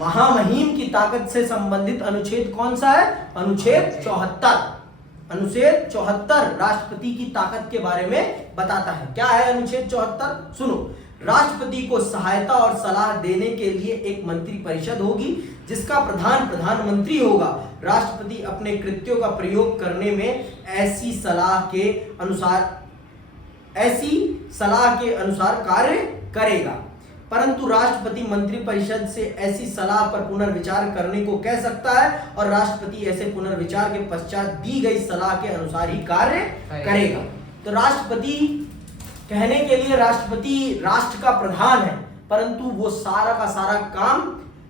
महामहिम की ताकत से संबंधित अनुच्छेद कौन सा है? अनुच्छेद 74। अनुच्छेद 74 राष्ट्रपति की ताकत के बारे में बताता है। क्या है अनुच्छेद 74? सुनो, राष्ट्रपति को सहायता और सलाह देने के लिए एक मंत्री परिषद होगी जिसका प्रधान प्रधानमंत्री होगा। राष्ट्रपति अपने कृत्यों का प्रयोग करने में ऐसी सलाह के अनुसार कार्य करेगा, परंतु राष्ट्रपति मंत्रिपरिषद से ऐसी सलाह पर पुनर्विचार करने को कह सकता है और राष्ट्रपति ऐसे पुनर्विचार के पश्चात दी गई सलाह के अनुसार ही कार्य करेगा। तो राष्ट्रपति, कहने के लिए राष्ट्रपति राष्ट्र का प्रधान है, परंतु वो सारा का सारा काम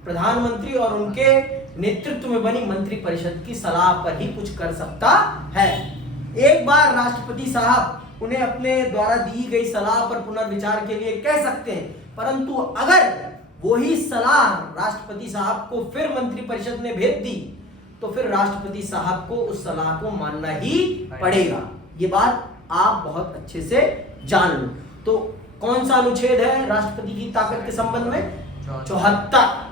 प्रधानमंत्री और उनके नेतृत्व में बनी मंत्रिपरिषद की सलाह पर ही कुछ कर सकता है। एक बार राष्ट्रपति साहब उन्हें अपने द्वारा दी गई सलाह पर पुनर्विचार के लिए कह सकते हैं, परंतु अगर वही सलाह राष्ट्रपति साहब को फिर मंत्रिपरिषद ने भेज दी तो फिर राष्ट्रपति साहब को उस सलाह को मानना ही पड़ेगा। ये बात आप बहुत अच्छे से जान लो। तो कौन सा अनुच्छेद है राष्ट्रपति की ताकत के संबंध में? 74।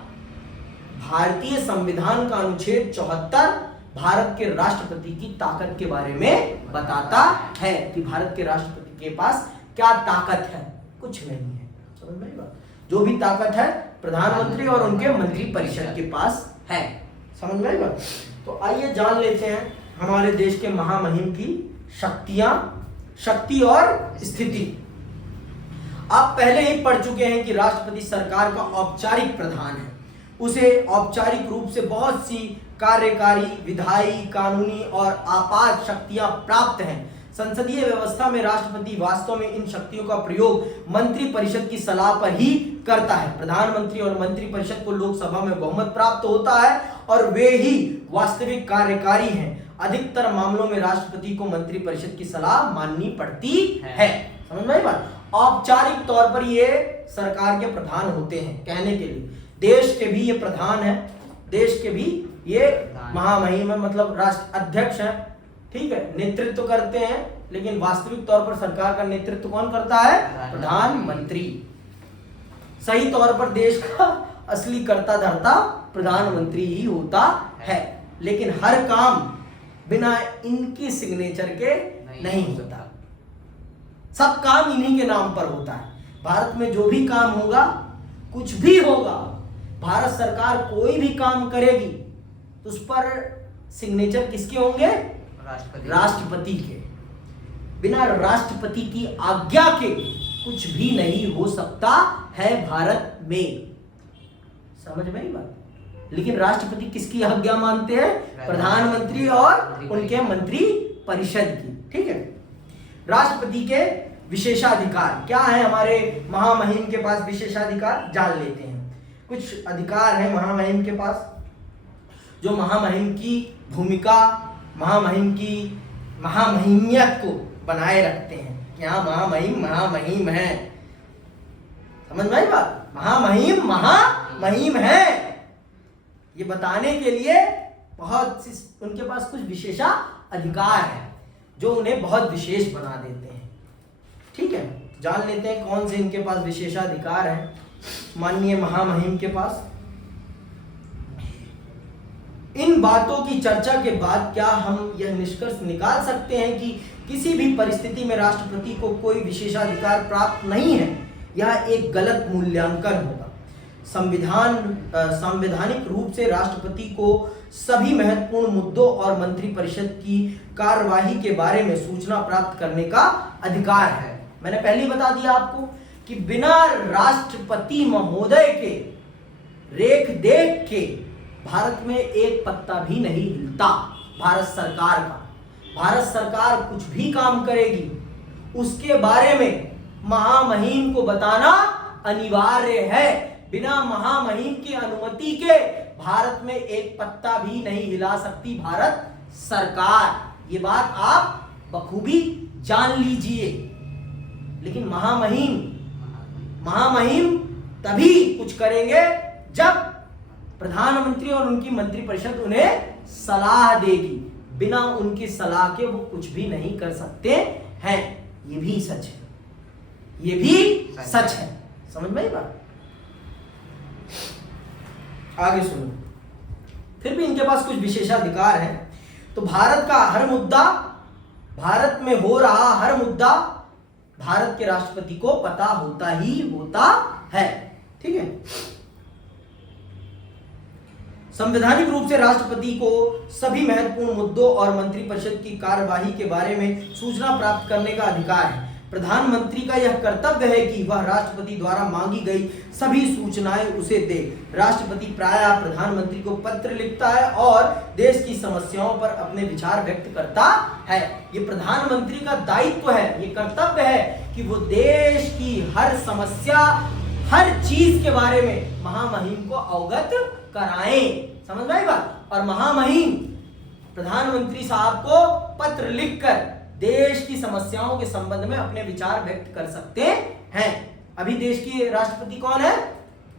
भारतीय संविधान का अनुच्छेद 74 भारत के राष्ट्रपति की ताकत के बारे में बताता है कि भारत के राष्ट्रपति के पास क्या ताकत है। कुछ नहीं है, समझ में आई बात? जो भी ताकत है प्रधानमंत्री और उनके मंत्रिपरिषद के पास है। समझ में आई बात? तो आइए जान लेते हैं हमारे देश के महामहिम की शक्ति और स्थिति। आप पहले ही पढ़ चुके हैं कि राष्ट्रपति सरकार का औपचारिक प्रधान है। उसे औपचारिक रूप से बहुत सी कार्यकारी, विधायी, कानूनी और आपात शक्तियां प्राप्त हैं। संसदीय व्यवस्था में राष्ट्रपति वास्तव में इन शक्तियों का प्रयोग मंत्रिपरिषद की सलाह पर ही करता है। प्रधानमंत्री और मंत्रिपरिषद को लोकसभा में बहुमत प्राप्त होता है और वे ही वास्तविक कार्यकारी हैं। अधिकतर मामलों में राष्ट्रपति को मंत्रिपरिषद की सलाह माननी पड़ती है। समझ में आई बात? औपचारिक तौर पर ये सरकार के प्रधान होते हैं। कहने के लिए देश के भी ये प्रधान है, देश के भी ये महामहिम है, मतलब राष्ट्र अध्यक्ष है। ठीक है, नेतृत्व करते हैं, लेकिन वास्तविक तौर पर सरकार का नेतृत्व कौन करता है? प्रधानमंत्री। सही तौर पर देश का असली कर्ता धर्ता प्रधानमंत्री ही होता है, लेकिन हर काम बिना इनकी सिग्नेचर के नहीं होता। सब काम इन्हीं के नाम पर होता है। भारत में जो भी काम होगा, कुछ भी होगा, भारत सरकार कोई भी काम करेगी तो उस पर सिग्नेचर किसके होंगे? राष्ट्रपति के। बिना राष्ट्रपति की आज्ञा के कुछ भी नहीं हो सकता है भारत में। समझ में आई बात? लेकिन राष्ट्रपति किसकी आज्ञा मानते हैं? प्रधानमंत्री और उनके मंत्री परिषद की। ठीक है, राष्ट्रपति के विशेषाधिकार क्या है? हमारे महामहिम के पास विशेषाधिकार जान लेते हैं। कुछ अधिकार है महामहिम के पास, जो महामहिम की भूमिका, महामहिम की महामहिमियत को बनाए रखते हैं। क्या महामहिम है? समझ में आई बात? महामहिम है, ये बताने के लिए बहुत उनके पास कुछ विशेषा अधिकार है जो उन्हें बहुत विशेष बना देते हैं। ठीक है, जान लेते हैं कौन से इनके पास विशेषाधिकार है माननीय महामहिम के पास। इन बातों की चर्चा के बाद क्या हम यह निष्कर्ष निकाल सकते हैं कि किसी भी परिस्थिति में राष्ट्रपति को कोई विशेषाधिकार प्राप्त नहीं है? यह एक गलत मूल्यांकन होगा। संवैधानिक रूप से राष्ट्रपति को सभी महत्वपूर्ण मुद्दों और मंत्रिपरिषद की कार्यवाही के बारे में सूचना प्राप्त करने का अधिकार है। मैंने पहले ही बता दिया आपको कि बिना राष्ट्रपति महोदय के रेख देख के भारत में एक पत्ता भी नहीं हिलता भारत सरकार का। भारत सरकार कुछ भी काम करेगी उसके बारे में महामहिम को बताना अनिवार्य है। बिना महामहिम की अनुमति के भारत में एक पत्ता भी नहीं हिला सकती भारत सरकार। ये बात आप बखूबी जान लीजिए। लेकिन महामहिम तभी कुछ करेंगे जब प्रधानमंत्री और उनकी मंत्रिपरिषद उन्हें सलाह देगी। बिना उनकी सलाह के वो कुछ भी नहीं कर सकते हैं। ये भी सच है, ये भी सच है। समझ में आई बात? आगे सुनो, फिर भी इनके पास कुछ विशेषाधिकार है। तो भारत का हर मुद्दा, भारत में हो रहा हर मुद्दा भारत के राष्ट्रपति को पता होता ही होता है। ठीक है। संवैधानिक रूप से राष्ट्रपति को सभी महत्वपूर्ण मुद्दों और मंत्रिपरिषद की कार्यवाही के बारे में सूचना प्राप्त करने का अधिकार है। प्रधानमंत्री का यह कर्तव्य है कि वह राष्ट्रपति द्वारा मांगी गई सभी सूचनाएं उसे दे। राष्ट्रपति प्रायः प्रधानमंत्री को पत्र लिखता है और देश की समस्याओं पर अपने विचार व्यक्त करता है। ये प्रधानमंत्री का दायित्व है, ये कर्तव्य है कि वो देश की हर समस्या, हर चीज के बारे में महामहिम को अवगत कराएं। समझ में आई बात? और महामहिम प्रधानमंत्री साहब को पत्र लिखकर देश की समस्याओं के संबंध में अपने विचार व्यक्त कर सकते हैं। अभी देश की राष्ट्रपति कौन है?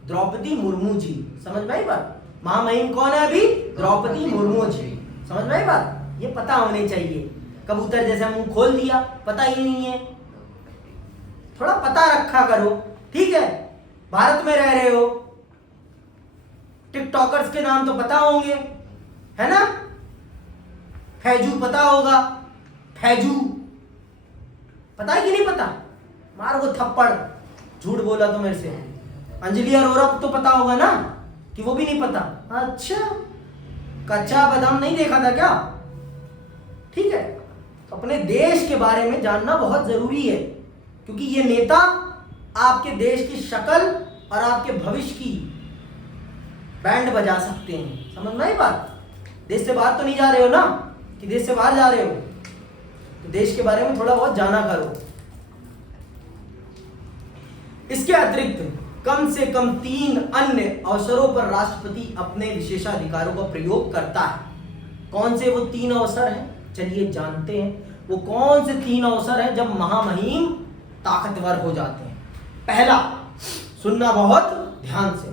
द्रौपदी मुर्मू जी। समझ में आई बात? महामहिम कौन है अभी? द्रौपदी मुर्मू जी। समझ में आई बात? ये पता होने चाहिए। कबूतर जैसे मुंह खोल दिया, पता ही नहीं है। थोड़ा पता रखा करो, ठीक है? भारत में रह रहे हो, टिकटॉकर्स के नाम तो पता होंगे, है ना? फैजू पता होगा, फैजू पता है कि नहीं पता? मार वो थप्पड़, झूठ बोला तो मेरे से। अंजलि अरोरा तो पता होगा ना, कि वो भी नहीं पता? अच्छा, कच्चा बादाम नहीं देखा था क्या? ठीक है। तो अपने देश के बारे में जानना बहुत जरूरी है, क्योंकि ये नेता आपके देश की शक्ल और आपके भविष्य की बैंड बजा सकते हैं। समझ में आई बात? देश से बाहर तो नहीं जा रहे हो ना, कि देश से बाहर जा रहे हो? तो देश के बारे में थोड़ा बहुत जाना करो। इसके अतिरिक्त कम से कम 3 अन्य अवसरों पर राष्ट्रपति अपने विशेषाधिकारों का प्रयोग करता है। कौन से वो 3 अवसर हैं? चलिए जानते हैं वो कौन से 3 अवसर हैं जब महामहिम ताकतवर हो जाते हैं। पहला, सुनना बहुत ध्यान से।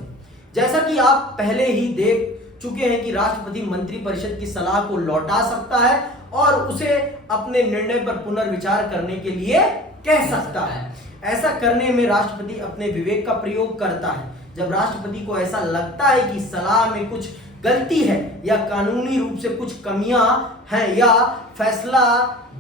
जैसा कि आप पहले ही देख चुके हैं कि राष्ट्रपति मंत्रिपरिषद की सलाह को लौटा सकता है और उसे अपने निर्णय पर पुनर्विचार करने के लिए कह सकता है। ऐसा करने में राष्ट्रपति अपने विवेक का प्रयोग करता है। जब राष्ट्रपति को ऐसा लगता है कि सलाह में कुछ गलती है या कानूनी रूप से कुछ कमियां हैं या फैसला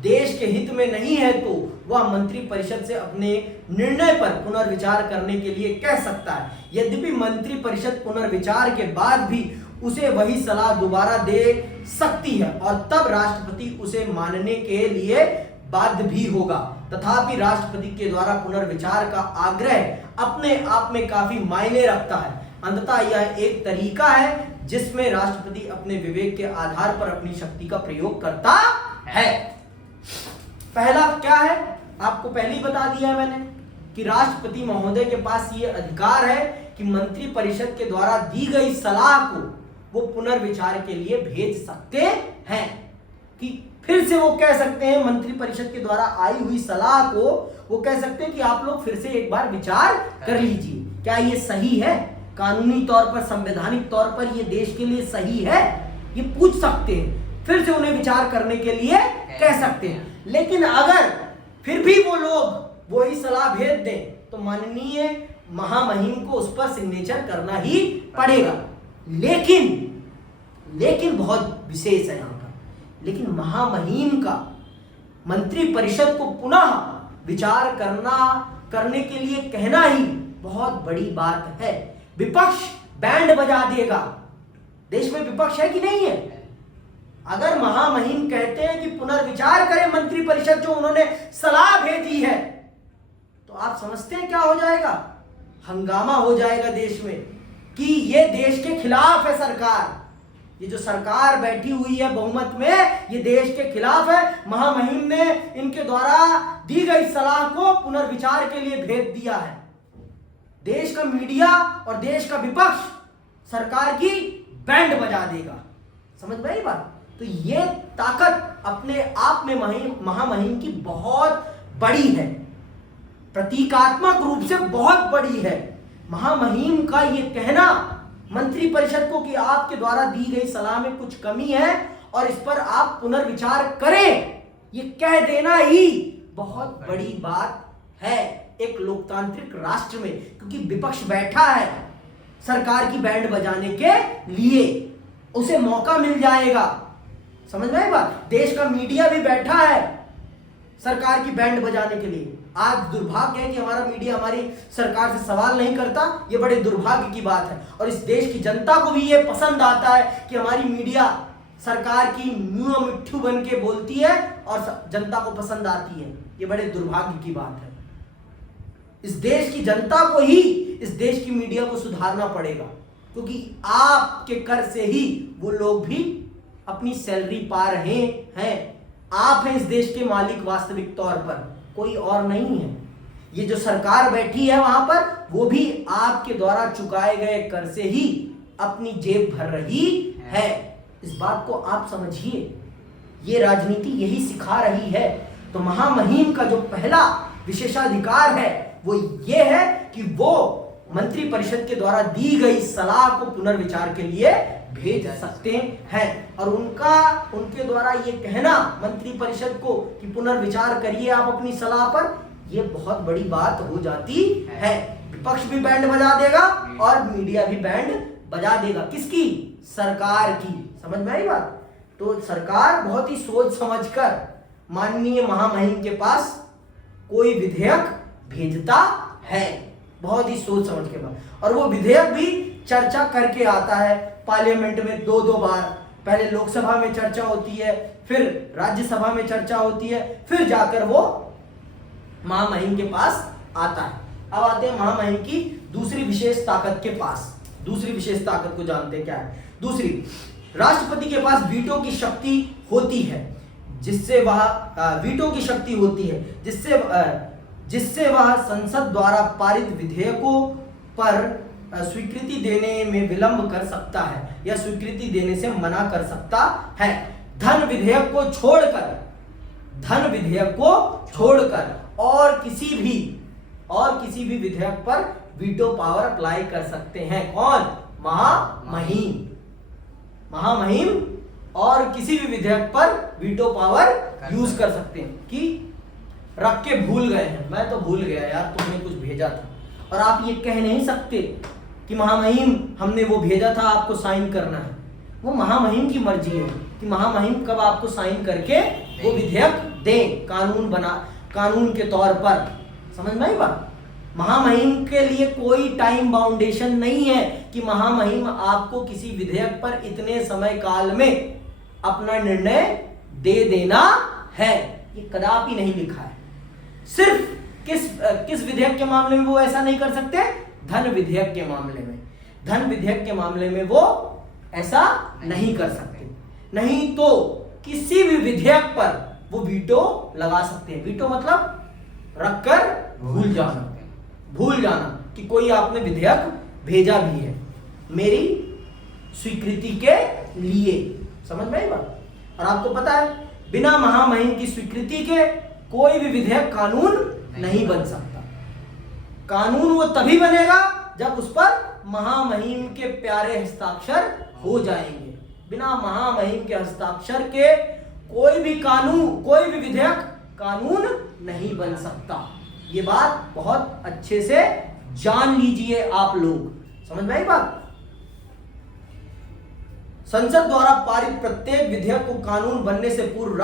देश के हित में नहीं है, तो वह मंत्रिपरिषद से अपने निर्णय पर पुनर्विचार करने के लिए कह सकता है। यद्यपि मंत्रिपरिषद पुनर्विचार के बाद भी उसे वही सलाह दोबारा दे सकती है और तब राष्ट्रपति उसे मानने के लिए बाध्य भी होगा। तथापि राष्ट्रपति के द्वारा पुनर्विचार का आग्रह अपने आप में काफी मायने रखता है। अंततः यह एक तरीका है जिसमें राष्ट्रपति अपने विवेक के आधार पर अपनी शक्ति का प्रयोग करता है। पहला क्या है? आपको पहले ही बता दिया है मैंने कि राष्ट्रपति महोदय के पास ये अधिकार है कि मंत्रिपरिषद के द्वारा दी गई सलाह को वो पुनर्विचार के लिए भेज सकते हैं। कि फिर से वो कह सकते हैं, मंत्रिपरिषद के द्वारा आई हुई सलाह को वो कह सकते हैं कि आप लोग फिर से एक बार विचार कर लीजिए, क्या ये सही है, कानूनी तौर पर, संवैधानिक तौर पर ये देश के लिए सही है, ये पूछ सकते हैं। फिर से उन्हें विचार करने के लिए कह सकते हैं। लेकिन अगर फिर भी वो लोग वही सलाह भेज दें तो माननीय महामहिम को उस पर सिग्नेचर करना ही पड़ेगा। लेकिन बहुत विशेष है यहाँ का, लेकिन महामहिम का मंत्रिपरिषद को पुनः विचार करने के लिए कहना ही बहुत बड़ी बात है। विपक्ष बैंड बजा देगा। देश में विपक्ष है कि नहीं है? अगर महामहिम कहते हैं कि पुनर्विचार करें मंत्रिपरिषद जो उन्होंने सलाह भेजी है, तो आप समझते हैं क्या हो जाएगा? हंगामा हो जाएगा देश में कि ये देश के खिलाफ है सरकार। ये जो सरकार बैठी हुई है बहुमत में, ये देश के खिलाफ है। महामहिम ने इनके द्वारा दी गई सलाह को पुनर्विचार के लिए भेज दिया है। देश का मीडिया और देश का विपक्ष सरकार की बैंड बजा देगा। समझ में आई बात? तो ये ताकत अपने आप में महामहिम की बहुत बड़ी है, प्रतीकात्मक रूप से बहुत बड़ी है। महामहिम का ये कहना मंत्रिपरिषद को कि आपके द्वारा दी गई सलाह में कुछ कमी है और इस पर आप पुनर्विचार करें, ये कह देना ही बहुत बड़ी बात है एक लोकतांत्रिक राष्ट्र में। क्योंकि विपक्ष बैठा है, सरकार की बैंड बजाने के लिए उसे मौका मिल जाएगा। समझ में आई बात? देश का मीडिया भी बैठा है सरकार की बैंड बजाने के लिए। आज दुर्भाग्य है कि हमारा मीडिया हमारी सरकार से सवाल नहीं करता, ये बड़े दुर्भाग्य की बात है। और इस देश की जनता को भी ये पसंद आता है कि हमारी मीडिया सरकार की मुंह मिट्ठू बन के बोलती है और जनता को पसंद आती है। ये बड़े दुर्भाग्य की बात है। इस देश की जनता को ही इस देश की मीडिया को सुधारना पड़ेगा, क्योंकि आपके कर से ही वो लोग भी अपनी सैलरी पा रहे हैं। आप हैं इस देश के मालिक वास्तविक तौर पर, कोई और नहीं है। ये जो सरकार बैठी है वहां पर, वो भी आपके द्वारा चुकाए गए कर से ही अपनी जेब भर रही है। इस बात को आप समझिए। ये राजनीति यही सिखा रही है। तो महामहिम का जो पहला विशेषाधिकार है वो ये है कि वो मंत्रिपरिषद के द्वारा दी गई सलाह को पुनर्विचार के लिए भेज सकते हैं। और उनके द्वारा ये कहना मंत्रिपरिषद को कि पुनर्विचार करिए आप अपनी सलाह पर, ये बहुत बड़ी बात हो जाती है। विपक्ष भी बैंड बजा देगा और मीडिया भी बैंड बजा देगा। किसकी? सरकार की। समझ में आई बात? तो सरकार बहुत ही सोच समझकर माननीय महामहिम के पास कोई विधेयक भेजता है, बहुत ही सोच समझ के बाद। और वो विधेयक भी चर्चा करके आता है पार्लियामेंट में 2-2 बार। पहले लोकसभा में चर्चा होती है, फिर राज्यसभा में चर्चा होती है, फिर जाकर वो महामहिम के पास आता है। अब आते हैं महामहिम की दूसरी विशेष ताकत के पास। दूसरी विशेष ताकत को जानते हैं क्या है? दूसरी, राष्ट्रपति के पास वीटो की शक्ति होती है, जिससे वह वीटो की शक्ति होती है जिससे वह संसद द्वारा पारित विधेयकों पर स्वीकृति देने में विलंब कर सकता है या स्वीकृति देने से मना कर सकता है। धन विधेयक को छोड़कर और किसी भी विधेयक पर वीटो पावर अप्लाई कर सकते हैं। कौन? महामहिम और किसी भी विधेयक पर वीटो पावर यूज कर सकते हैं। कि रख के भूल गए हैं, मैं तो भूल गया यार, तुमने कुछ भेजा था। और आप ये कह नहीं सकते कि महामहिम हमने वो भेजा था, आपको साइन करना है। वो महामहिम की मर्जी है कि महामहिम कब आपको साइन करके वो विधेयक दें कानून के तौर पर। समझ में आई बात? महामहिम के लिए कोई टाइम बाउंडेशन नहीं है कि महामहिम आपको किसी विधेयक पर इतने समय काल में अपना निर्णय दे देना है। ये कदापि नहीं लिखा है। सिर्फ किस विधेयक के मामले में वो ऐसा नहीं कर सकते? धन विधेयक के मामले में वो ऐसा नहीं कर सकते। नहीं तो किसी भी विधेयक पर वो वीटो लगा सकते हैं। वीटो मतलब रखकर भूल जाना कि कोई आपने विधेयक भेजा भी है मेरी स्वीकृति के लिए। समझ में आई बात? और आपको पता है बिना महामहिम की स्वीकृति के कोई भी विधेयक कानून नहीं बन सकता। कानून वो तभी बनेगा जब उस पर महामहिम के प्यारे हस्ताक्षर हो जाएंगे। बिना महामहिम के हस्ताक्षर के कोई भी विधेयक कानून नहीं बन सकता। ये बात बहुत अच्छे से जान लीजिए आप लोग। समझ में आई बात? संसद द्वारा पारित प्रत्येक विधेयक को कानून बनने से पूर्व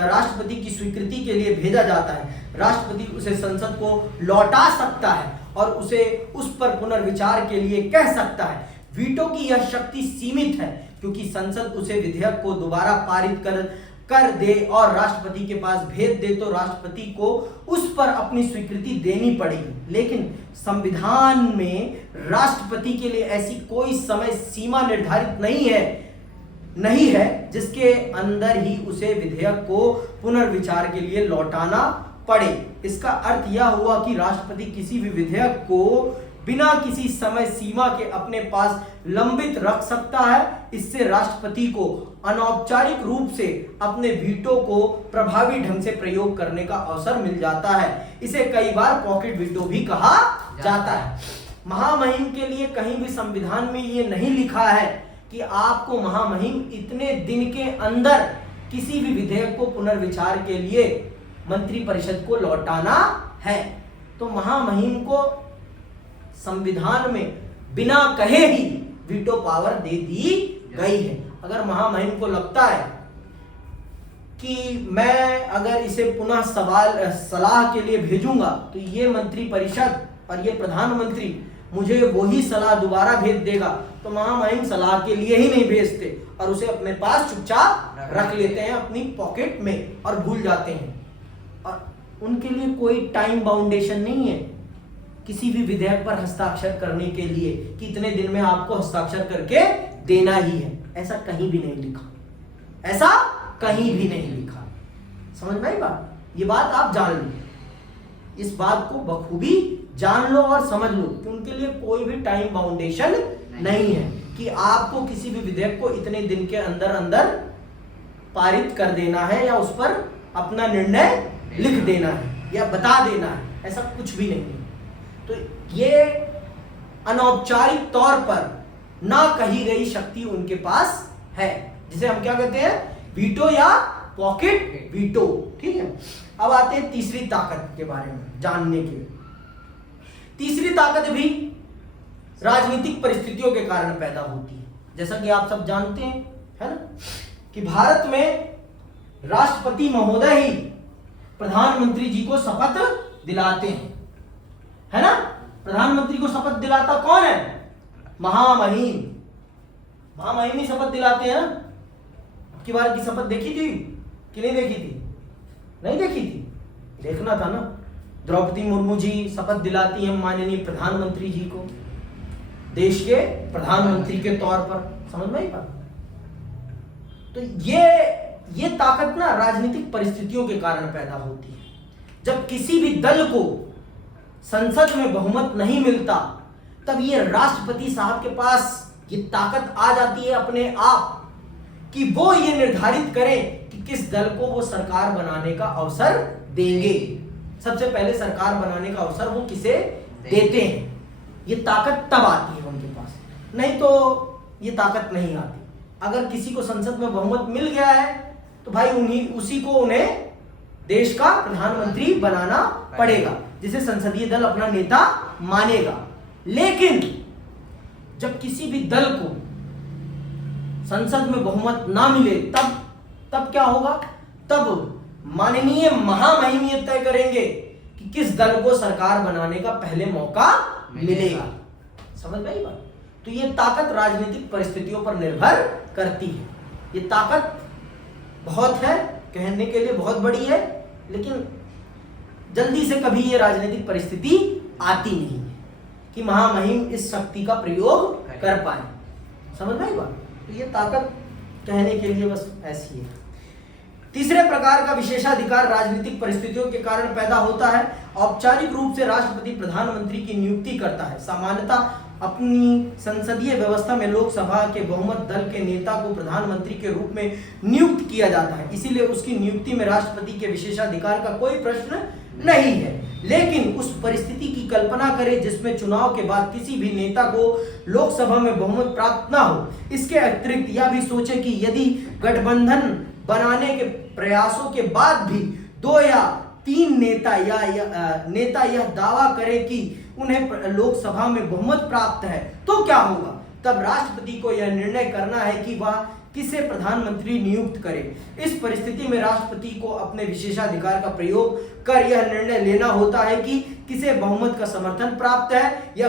राष्ट्रपति की स्वीकृति के लिए भेजा जाता है। राष्ट्रपति उसे संसद को लौटा सकता है और उसे उस पर पुनर्विचार के लिए कह सकता है। वीटो की यह शक्ति सीमित है क्योंकि संसद उसे विधेयक को दोबारा पारित कर दे और राष्ट्रपति के पास भेज दे तो राष्ट्रपति को उस पर अपनी स्वीकृति देनी पड़ेगी। लेकिन संविधान में राष्ट्रपति के लिए ऐसी कोई समय सीमा निर्धारित नहीं है जिसके अंदर ही उसे विधेयक को पुनर्विचार के लिए लौटाना पड़े। इसका अर्थ यह हुआ कि राष्ट्रपति किसी भी विधेयक को बिना किसी समय सीमा के अपने पास लंबित रख सकता है। इससे राष्ट्रपति को अनौपचारिक रूप से अपने वीटो को प्रभावी ढंग से प्रयोग करने का अवसर मिल जाता है। इसे कई बार पॉकेट वीटो भी कहा जाता है। महामहिम के लिए कहीं भी संविधान में ये नहीं लिखा है कि आपको महामहिम इतने दिन के अंदर किसी भी विधेयक को पुनर्विचार के लिए मंत्रिपरिषद को लौटाना है। तो महामहिम को संविधान में बिना कहे ही वीटो पावर दे दी गई है। अगर महामहिम को लगता है कि मैं अगर इसे पुनः सलाह के लिए भेजूंगा तो ये मंत्री परिषद और ये प्रधानमंत्री मुझे वही सलाह दोबारा भेज देगा, तो महामहिम सलाह के लिए ही नहीं भेजते और उसे अपने पास चुपचाप रख लेते हैं अपनी पॉकेट में और भूल जाते हैं। और उनके लिए कोई टाइम बाउंडेशन नहीं है किसी भी विधेयक पर हस्ताक्षर करने के लिए कि इतने दिन में आपको हस्ताक्षर करके देना ही है। ऐसा कहीं भी नहीं लिखा, ऐसा कहीं भी नहीं लिखा। समझ में आई बात? ये बात आप जान लो, इस बात को बखूबी जान लो और समझ लो कि उनके लिए कोई भी टाइम बाउंडेशन नहीं है कि आपको किसी भी विधेयक को इतने दिन के अंदर अंदर पारित कर देना है या उस पर अपना निर्णय लिख देना है या बता देना है, ऐसा कुछ भी नहीं है। तो ये अनौपचारिक तौर पर ना कही गई शक्ति उनके पास है, जिसे हम क्या कहते हैं, वीटो या पॉकेट वीटो। ठीक है, अब आते हैं तीसरी ताकत के बारे में जानने के लिए। तीसरी ताकत भी राजनीतिक परिस्थितियों के कारण पैदा होती है। जैसा कि आप सब जानते हैं, है ना, कि भारत में राष्ट्रपति महोदय ही प्रधानमंत्री जी को शपथ दिलाते हैं, है ना। प्रधानमंत्री को शपथ दिलाता कौन है? महामहिम। महामहिम ही शपथ दिलाते हैं। अब की बार की शपथ देखी थी कि नहीं देखी थी? नहीं देखी थी, देखना था ना। द्रौपदी मुर्मू जी शपथ दिलाती हैं माननीय प्रधानमंत्री जी को, देश के प्रधानमंत्री के तौर पर। समझ में आई बात? तो ये ताकत ना राजनीतिक परिस्थितियों के कारण पैदा होती है। जब किसी भी दल को संसद में बहुमत नहीं मिलता, तब ये राष्ट्रपति साहब के पास ये ताकत आ जाती है अपने आप कि वो ये निर्धारित करें कि किस दल को वो सरकार बनाने का अवसर देंगे। सबसे पहले सरकार बनाने का अवसर वो किसे देते हैं। ये ताकत तब आती है उनके पास, नहीं तो ये ताकत नहीं आती। अगर किसी को संसद में बहुमत मिल गया है तो भाई उसी को उन्हें देश का प्रधानमंत्री बनाना पड़ेगा, जिसे संसदीय दल अपना नेता मानेगा। लेकिन जब किसी भी दल को संसद में बहुमत ना मिले, तब क्या होगा? तब माननीय महामहिम ये तय करेंगे कि किस दल को सरकार बनाने का पहले मौका मिलेगा। समझ में आई बात? तो ये ताकत राजनीतिक परिस्थितियों पर निर्भर करती है। ये ताकत बहुत है, कहने के लिए बहुत बड़ी है, लेकिन जल्दी से कभी ये राजनीतिक परिस्थिति आती नहीं है कि महामहिम इस शक्ति का प्रयोग कर पाए। समझ में आई बात? तो ये ताकत कहने के लिए बस ऐसी है। तीसरे प्रकार का विशेषाधिकार राजनीतिक परिस्थितियों के कारण पैदा होता है। औपचारिक रूप से राष्ट्रपति प्रधानमंत्री की नियुक्ति करता है। सामान्यतः अपनी संसदीय व्यवस्था में लोकसभा के बहुमत दल के नेता को प्रधानमंत्री के रूप में नियुक्त किया जाता है, इसीलिए उसकी नियुक्ति में राष्ट्रपति के विशेषाधिकार का कोई प्रश्न नहीं है। लेकिन उस परिस्थिति की कल्पना करें जिसमें चुनाव के बाद किसी भी नेता को लोकसभा में बहुमत प्राप्त न हो। इसके अतिरिक्त यह भी सोचें कि यदि गठबंधन बनाने के प्रयासों के बाद भी 2 या 3 नेता यह दावा करें कि उन्हें लोकसभा में बहुमत प्राप्त है, तो क्या होगा? तब राष्ट्रपति को यह निर्णय करना है कि वह किसे प्रधानमंत्री नियुक्त करे। इस परिस्थिति में राष्ट्रपति को अपने विशेषाधिकार का प्रयोग कर यह निर्णय लेना होता है कि किसे बहुमत का समर्थन प्राप्त है या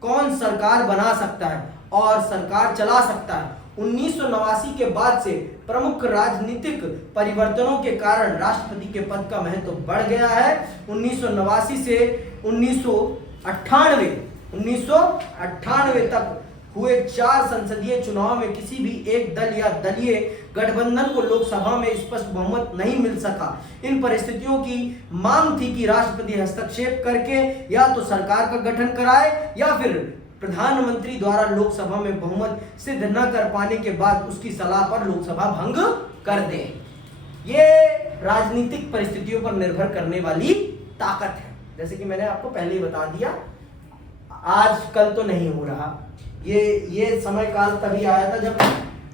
कौन सरकार बना सकता है और सरकार चला सकता है। 1989 के बाद से प्रमुख राजनीतिक परिवर्तनों के कारण राष्ट्रपति के पद का महत्व बढ़ गया है। 1989 से 1998 तक हुए 4 संसदीय चुनाव में किसी भी एक दल या दलीय गठबंधन को लोकसभा में स्पष्ट बहुमत नहीं मिल सका। इन परिस्थितियों की मांग थी कि राष्ट्रपति हस्तक्षेप करके या तो सरकार का गठन कराए या फिर प्रधानमंत्री द्वारा लोकसभा में बहुमत सिद्ध न कर पाने के बाद उसकी सलाह पर लोकसभा भंग कर दे। ये राजनीतिक परिस्थितियों पर निर्भर करने वाली ताकत है। जैसे कि मैंने आपको पहले ही बता दिया, आज कल तो नहीं हो रहा। ये समय काल तभी आया था जब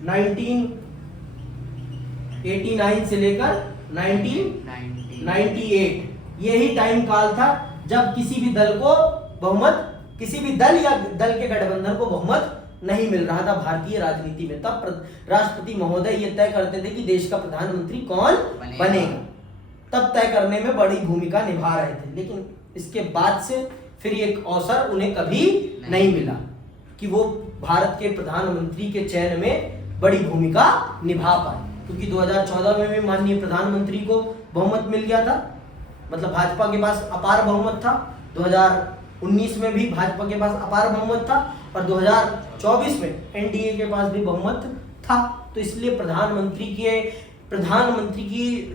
1989 से लेकर 1998 यही टाइम काल था जब किसी भी दल को बहुमत किसी भी दल या दल के गठबंधन को बहुमत नहीं मिल रहा था भारतीय राजनीति में, तब राष्ट्रपति महोदय ये तय करते थे कि देश का प्रधानमंत्री कौन बनेगा। तब तय करने में बड़ी भूमिका निभा रहे थे, लेकिन इसके बाद से फिर एक अवसर उन्हें कभी नहीं मिला कि वो भारत के प्रधानमंत्री के चयन में बड़ी भूमिका निभा पाए, क्योंकि 2014 में भी माननीय प्रधानमंत्री को बहुमत मिल गया था, मतलब भाजपा के पास अपार बहुमत था। 2019 में भी भाजपा के पास अपार बहुमत था और 2024 में एनडीए के पास भी बहुमत था। तो इसलिए प्रधानमंत्री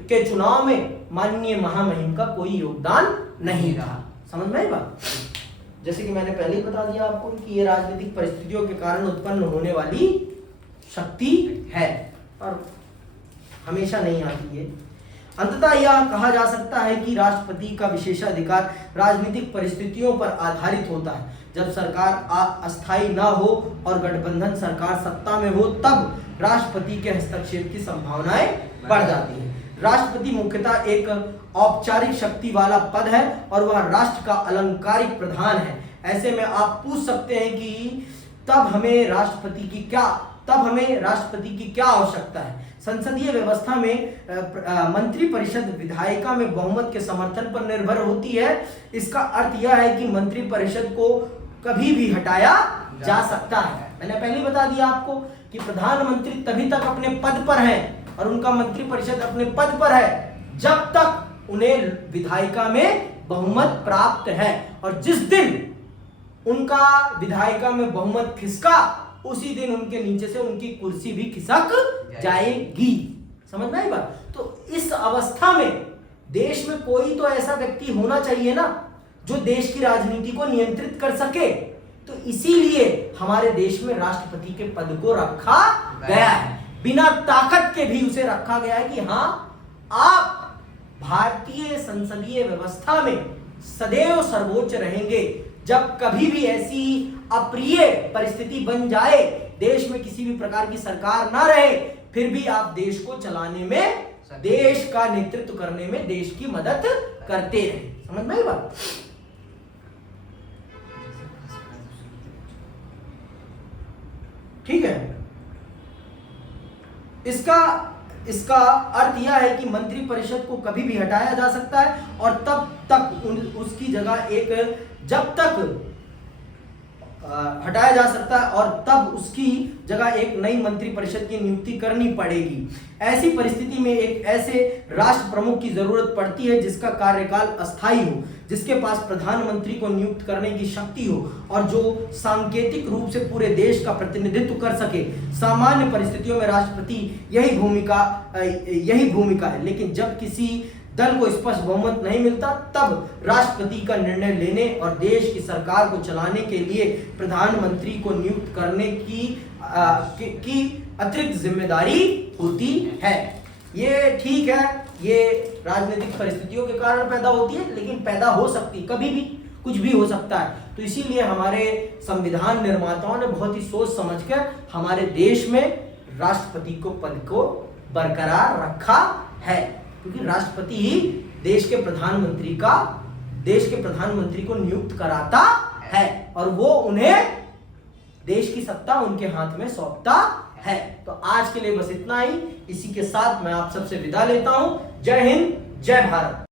के चुनाव में माननीय महामहिम का कोई योगदान नहीं था। समझ में आई बात? जैसे कि मैंने पहले ही बता दिया आपको कि ये राजनीतिक परिस्थितियों के कारण उत्पन्न होने वाली शक्ति है और हमेशा नहीं आती है। अंततः यह कहा जा सकता है कि राष्ट्रपति का विशेषाधिकार राजनीतिक परिस्थितियों पर आधारित होता है। जब सरकार अस्थायी न हो और गठबंधन सरकार सत्ता में हो, तब राष्ट्रपति के हस्तक्षेप की संभावनाएं बढ़ जाती है। राष्ट्रपति मुख्यतः एक औपचारिक शक्ति वाला पद है और वह राष्ट्र का अलंकारिक प्रधान है। ऐसे में आप पूछ सकते हैं कि तब हमें राष्ट्रपति की क्या आवश्यकता है। संसदीय व्यवस्था में मंत्रिपरिषद विधायिका में बहुमत के समर्थन पर निर्भर होती है। इसका अर्थ यह है कि मंत्रिपरिषद को कभी भी हटाया जा सकता है। मैंने पहले ही बता दिया आपको कि प्रधानमंत्री तभी तक अपने पद पर हैं और उनका मंत्रिपरिषद अपने पद पर है जब तक उन्हें विधायिका में बहुमत प्राप्त है, और जिस दिन उनका विधायिका में बहुमत खिसका उसी दिन उनके नीचे से उनकी कुर्सी भी खिसक जाएगी। समझ में आई बात? तो इस अवस्था में देश में कोई तो ऐसा व्यक्ति होना चाहिए ना जो देश की राजनीति को नियंत्रित कर सके। तो इसीलिए हमारे देश में राष्ट्रपति के पद को रखा गया है, बिना ताकत के भी उसे रखा गया है कि हाँ, आप भारतीय संसदीय व्यवस्था में सदैव सर्वोच्च रहेंगे। जब कभी भी ऐसी अप्रिय परिस्थिति बन जाए, देश में किसी भी प्रकार की सरकार ना रहे, फिर भी आप देश को चलाने में, देश का नेतृत्व करने में देश की मदद करते रहे। समझ में आई बात? ठीक है। इसका अर्थ यह है कि मंत्रिपरिषद को कभी भी हटाया जा सकता है और तब तक उसकी जगह जब तक हटाया जा सकता है और तब उसकी जगह एक नई मंत्रिपरिषद की नियुक्ति करनी पड़ेगी। ऐसी परिस्थिति में एक ऐसे राष्ट्र प्रमुख की जरूरत पड़ती है जिसका कार्यकाल अस्थायी हो, जिसके पास प्रधानमंत्री को नियुक्त करने की शक्ति हो और जो सांकेतिक रूप से पूरे देश का प्रतिनिधित्व कर सके। सामान्य परिस्थितियों में राष्ट्रपति यही भूमिका है, लेकिन जब किसी दल को स्पष्ट बहुमत नहीं मिलता, तब राष्ट्रपति का निर्णय लेने और देश की सरकार को चलाने के लिए प्रधानमंत्री को नियुक्त करने की अतिरिक्त जिम्मेदारी होती है। ये ठीक है, ये राजनीतिक परिस्थितियों के कारण पैदा होती है, लेकिन पैदा हो सकती, कभी भी कुछ भी हो सकता है। तो इसीलिए हमारे संविधान निर्माताओं ने बहुत ही सोच समझकर हमारे देश में राष्ट्रपति को पद को बरकरार रखा है, क्योंकि राष्ट्रपति ही देश के प्रधानमंत्री को नियुक्त कराता है और वो उन्हें देश की सत्ता उनके हाथ में सौंपता है। तो आज के लिए बस इतना ही। इसी के साथ मैं आप सबसे विदा लेता हूं। जय हिंद, जय भारत।